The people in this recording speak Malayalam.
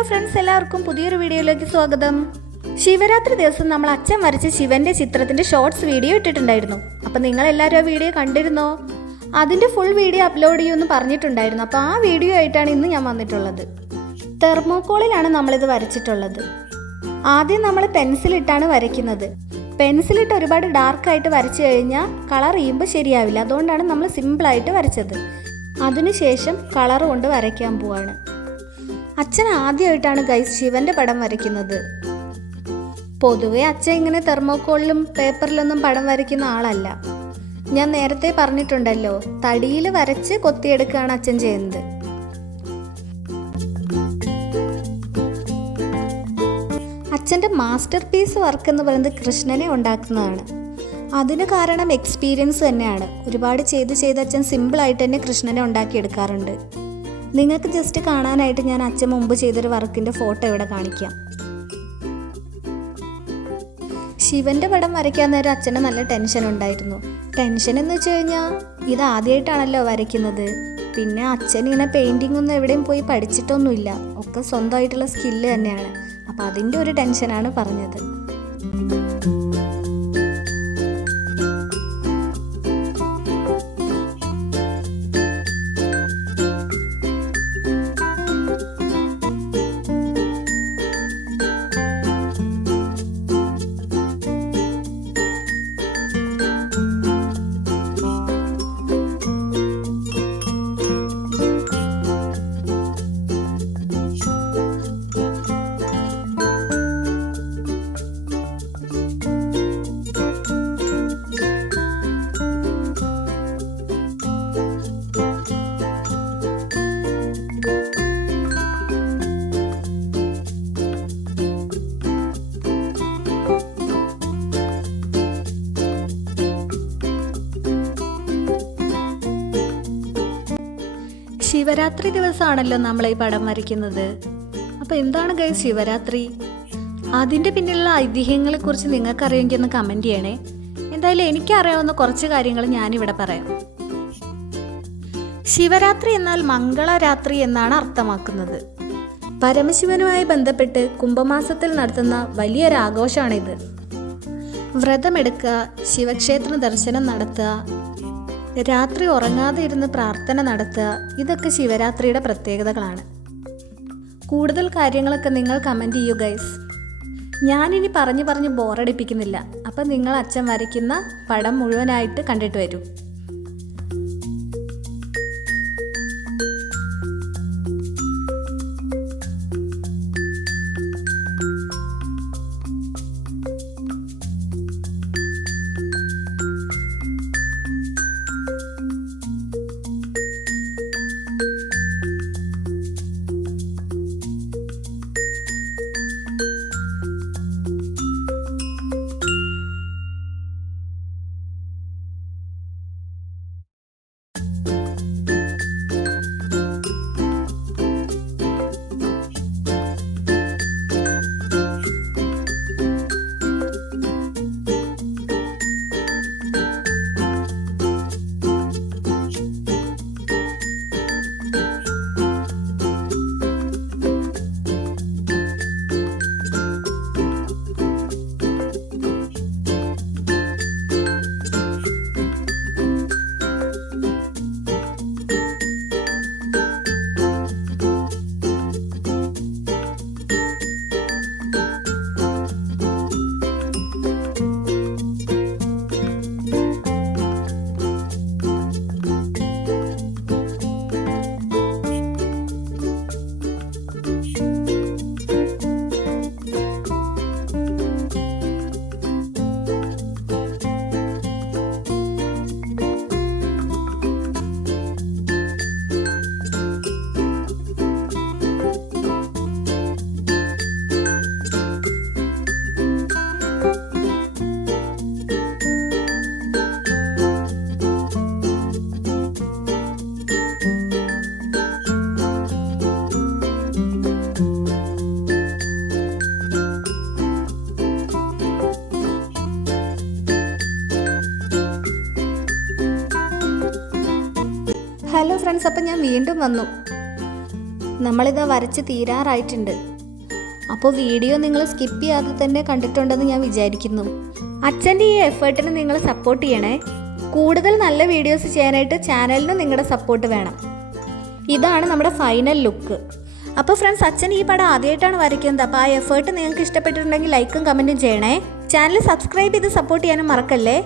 ഹലോ ഫ്രണ്ട്സ് എല്ലാവർക്കും പുതിയൊരു വീഡിയോയിലേക്ക് സ്വാഗതം. ശിവരാത്രി ദിവസം നമ്മൾ അച്ഛൻ വരച്ച ശിവന്റെ ചിത്രത്തിന്റെ ഷോർട്സ് വീഡിയോ ഇട്ടിട്ടുണ്ടായിരുന്നു. അപ്പം നിങ്ങൾ എല്ലാവരും ആ വീഡിയോ കണ്ടിരുന്നോ? അതിന്റെ ഫുൾ വീഡിയോ അപ്ലോഡ് ചെയ്യുമെന്ന് പറഞ്ഞിട്ടുണ്ടായിരുന്നു. അപ്പോൾ ആ വീഡിയോ ആയിട്ടാണ് ഇന്ന് ഞാൻ വന്നിട്ടുള്ളത്. തെർമോക്കോളിലാണ് നമ്മളിത് വരച്ചിട്ടുള്ളത്. ആദ്യം നമ്മൾ പെൻസിലിട്ടാണ് വരയ്ക്കുന്നത്. പെൻസിലിട്ട് ഒരുപാട് ഡാർക്കായിട്ട് വരച്ചു കഴിഞ്ഞാൽ കളർ ചെയ്യുമ്പോൾ ശരിയാവില്ല. അതുകൊണ്ടാണ് നമ്മൾ സിമ്പിളായിട്ട് വരച്ചത്. അതിനുശേഷം കളർ കൊണ്ട് വരയ്ക്കാൻ പോവാണ്. അച്ഛൻ ആദ്യമായിട്ടാണ് ഗൈസ് ശിവന്റെ പടം വരയ്ക്കുന്നത്. പൊതുവെ അച്ഛൻ ഇങ്ങനെ തെർമോക്കോളിലും പേപ്പറിലൊന്നും പടം വരയ്ക്കുന്ന ആളല്ല. ഞാൻ നേരത്തെ പറഞ്ഞിട്ടുണ്ടല്ലോ തടിയിൽ വരച്ച് കൊത്തിയെടുക്കുകയാണ് അച്ഛൻ ചെയ്യുന്നത്. അച്ഛന്റെ മാസ്റ്റർ പീസ് വർക്ക് എന്ന് പറയുന്നത് കൃഷ്ണനെ ഉണ്ടാക്കുന്നതാണ്. അതിന് കാരണം എക്സ്പീരിയൻസ് തന്നെയാണ്. ഒരുപാട് ചെയ്ത് ചെയ്ത് അച്ഛൻ സിമ്പിളായിട്ട് തന്നെ കൃഷ്ണനെ ഉണ്ടാക്കിയെടുക്കാറുണ്ട്. നിങ്ങൾക്ക് ജസ്റ്റ് കാണാനായിട്ട് ഞാൻ അച്ഛൻ മുമ്പ് ചെയ്തൊരു വർക്കിന്റെ ഫോട്ടോ ഇവിടെ കാണിക്കാം. ശിവന്റെ പടം വരയ്ക്കാൻ നേരം അച്ഛന് നല്ല ടെൻഷൻ ഉണ്ടായിരുന്നു. ടെൻഷൻ എന്ന് വെച്ച് കഴിഞ്ഞാൽ ഇത് ആദ്യമായിട്ടാണല്ലോ വരയ്ക്കുന്നത്. പിന്നെ അച്ഛൻ ഇങ്ങനെ പെയിന്റിംഗ് ഒന്നും എവിടെയും പോയി പഠിച്ചിട്ടൊന്നുമില്ല. ഒക്കെ സ്വന്തമായിട്ടുള്ള സ്കില്ല് തന്നെയാണ്. അപ്പം അതിന്റെ ഒരു ടെൻഷനാണ് പറഞ്ഞത്. ശിവരാത്രി ദിവസമാണല്ലോ നമ്മൾ ഈ പടം വരയ്ക്കുന്നത്. അപ്പോൾ എന്താണ് ഗൈ ശിവരാത്രി? അതിന്റെ പിന്നിലുള്ള ഐതിഹ്യങ്ങളെക്കുറിച്ച് നിങ്ങൾക്ക് അറിയുമെങ്കിൽ ഒന്ന് കമന്റ് ചെയ്യണേ. എന്തായാലും എനിക്കറിയാവുന്ന കുറച്ച് കാര്യങ്ങൾ ഞാനിവിടെ പറയാം. ശിവരാത്രി എന്നാൽ മംഗളരാത്രി എന്നാണ് അർത്ഥമാക്കുന്നത്. പരമശിവനുമായി ബന്ധപ്പെട്ട് കുംഭമാസത്തിൽ നടത്തുന്ന വലിയൊരു ആഘോഷമാണിത്. വ്രതമെടുക്കുക ശിവക്ഷേത്ര ദർശനം നടത്തുക രാത്രി ഉറങ്ങാതെ ഇരുന്ന് പ്രാർത്ഥന നടത്തുക ഇതൊക്കെ ശിവരാത്രിയുടെ പ്രത്യേകതകളാണ്. കൂടുതൽ കാര്യങ്ങളൊക്കെ നിങ്ങൾ കമന്റ് ചെയ്യൂ ഗൈസ് ഞാനിനി പറഞ്ഞു പറഞ്ഞ് ബോറടിപ്പിക്കുന്നില്ല അപ്പം നിങ്ങൾ അച്ഛൻ വരയ്ക്കുന്ന പടം മുഴുവനായിട്ട് കണ്ടിട്ട് വരൂ. ഹലോ ഫ്രണ്ട്സ് അപ്പം ഞാൻ വീണ്ടും വന്നു. നമ്മളിത് വരച്ച് തീരാറായിട്ടുണ്ട്. അപ്പോൾ വീഡിയോ നിങ്ങൾ സ്കിപ്പ് ചെയ്യാതെ തന്നെ കണ്ടിട്ടുണ്ടെന്ന് ഞാൻ വിചാരിക്കുന്നു. അച്ഛന്റെ ഈ എഫേർട്ടിന് നിങ്ങൾ സപ്പോർട്ട് ചെയ്യണേ. കൂടുതൽ നല്ല വീഡിയോസ് ചെയ്യാനായിട്ട് ചാനലിന് നിങ്ങളുടെ സപ്പോർട്ട് വേണം. ഇതാണ് നമ്മുടെ ഫൈനൽ ലുക്ക് അപ്പോൾ ഫ്രണ്ട്സ് അച്ഛൻ ഈ പടം ആദ്യമായിട്ടാണ് വരയ്ക്കുന്നത്. അപ്പോൾ ആ എഫേർട്ട് നിങ്ങൾക്ക് ഇഷ്ടപ്പെട്ടിട്ടുണ്ടെങ്കിൽ ലൈക്കും കമന്റും ചെയ്യണേ. ചാനൽ സബ്സ്ക്രൈബ് ചെയ്ത് സപ്പോർട്ട് ചെയ്യാനും മറക്കല്ലേ?